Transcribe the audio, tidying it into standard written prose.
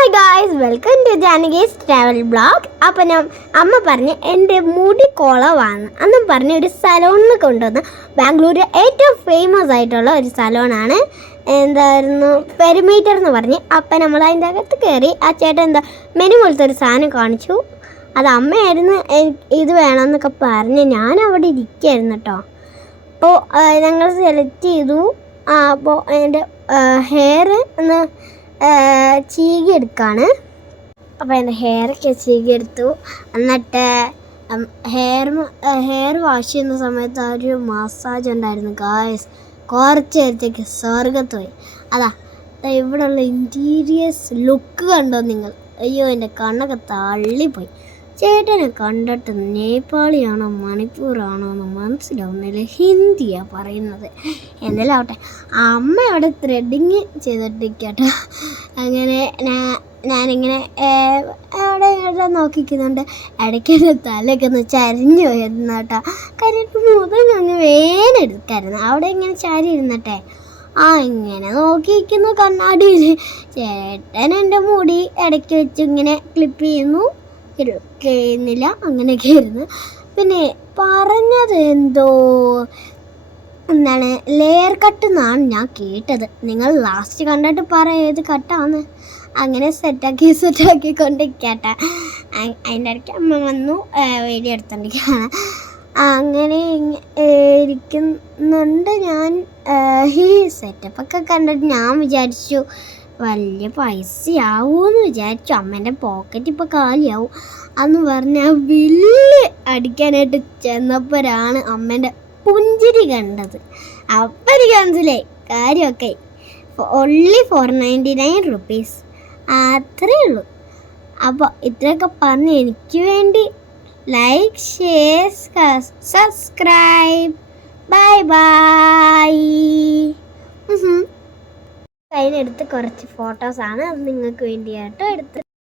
Hi guys, welcome to Janaki's travel blog. അപ്പം അമ്മ പറഞ്ഞ് എൻ്റെ മുടി കുളവാണ് അന്നും പറഞ്ഞ് ഒരു സലോണിൽ കൊണ്ടുവന്ന് ബാംഗ്ലൂർ ഏറ്റവും ഫേമസ് ആയിട്ടുള്ള ഒരു സലോണാണ്. എന്തായിരുന്നു പെരിമീറ്റർ എന്ന് പറഞ്ഞ്. അപ്പം നമ്മൾ അതിൻ്റെ അകത്ത് കയറി ആ ചേട്ടൻ മെനു പോലത്തെ ഒരു സാധനം കാണിച്ചു. അത് അമ്മയായിരുന്നു ഇത് വേണമെന്നൊക്കെ പറഞ്ഞ് ഞാൻ അവിടെ ഇരിക്കുകയായിരുന്നു കേട്ടോ. അപ്പോൾ ഞങ്ങൾ സെലക്ട് ചെയ്തു. അപ്പോൾ എൻ്റെ ഹെയർ ഒന്ന് ചീകി എടുക്കുകയാണ്. അപ്പോൾ എൻ്റെ ഹെയറൊക്കെ ചീകി എടുത്തു. എന്നിട്ട് ഹെയർ വാഷ് ചെയ്യുന്ന സമയത്ത് ആ ഒരു മസാജ് ഉണ്ടായിരുന്നു ഗായ്സ്. കുറച്ച് നേരത്തേക്ക് സ്വർഗത്ത് പോയി. അതാ ഇവിടെയുള്ള ഇൻറ്റീരിയേഴ്സ് ലുക്ക് കണ്ടോ നിങ്ങൾ? അയ്യോ, എൻ്റെ കണ്ണൊക്കെ തള്ളിപ്പോയി. ചേട്ടനെ കണ്ടിട്ട് നേപ്പാളിയാണോ മണിപ്പൂറാണോ എന്ന് മനസ്സിലാവുന്നില്ല. ഹിന്ദിയാണ് പറയുന്നത്. എന്തായാലും ആവട്ടെ, അമ്മ അവിടെ ത്രെഡിങ് ചെയ്തിട്ടിരിക്കട്ടെ. അങ്ങനെ ഞാനിങ്ങനെ അവിടെ നോക്കിക്കുന്നുണ്ട്. ഇടയ്ക്ക് തലയൊക്കെ ഒന്ന് ചരിഞ്ഞു പോയിരുന്നു കേട്ടോ. കാര്യം മുതൽ അങ്ങ് വേനെടുക്കായിരുന്നു. അവിടെ ഇങ്ങനെ ചാരി ഇരുന്നട്ടെ. ഇങ്ങനെ നോക്കിയിരിക്കുന്നു കണ്ണാടിയിൽ. ചേട്ടൻ എൻ്റെ മുടി ഇടയ്ക്ക് വെച്ച് ഇങ്ങനെ ക്ലിപ്പ് ചെയ്യുന്നു, ചെയ്യുന്നില്ല, അങ്ങനെയൊക്കെ ആയിരുന്നു. പിന്നെ പറഞ്ഞത് എന്തോ എന്താണ് ലെയർ കട്ട് എന്നാണ് ഞാൻ കേട്ടത്. നിങ്ങൾ ലാസ്റ്റ് കണ്ടിട്ട് പറയാം ഏത് കട്ടാന്ന്. അങ്ങനെ സെറ്റാക്കി കൊണ്ടിരിക്കട്ടെ. അതിൻ്റെ ഇടയ്ക്ക് അമ്മ വന്നു വീഡിയോ എടുത്തോണ്ടിരിക്കുകയാണ്. അങ്ങനെ ഇരിക്കുന്നുണ്ട് ഞാൻ. ഈ സെറ്റപ്പൊക്കെ കണ്ടിട്ട് ഞാൻ വിചാരിച്ചു വലിയ പൈസയാവുമെന്ന് വിചാരിച്ചു. അമ്മേൻ്റെ പോക്കറ്റ് ഇപ്പോൾ കാലിയാവും അന്ന് പറഞ്ഞാൽ ബില്ല് അടിക്കാനായിട്ട് ചെന്നപ്പോഴാണ് അമ്മേൻ്റെ പുഞ്ചിരി കണ്ടത്. അപ്പം എനിക്ക് മനസ്സിലായി കാര്യമൊക്കെ. ഓൺലി 499 rupees, അത്രേ ഉള്ളൂ. അപ്പോൾ ഇത്രയൊക്കെ പറഞ്ഞ് എനിക്ക് വേണ്ടി like, share, subscribe. Bye bye. കയ്യിലെടുത്ത് കുറച്ച് ഫോട്ടോസാണ് അത് നിങ്ങൾക്ക് വേണ്ടിയാട്ടോ എടുത്ത്.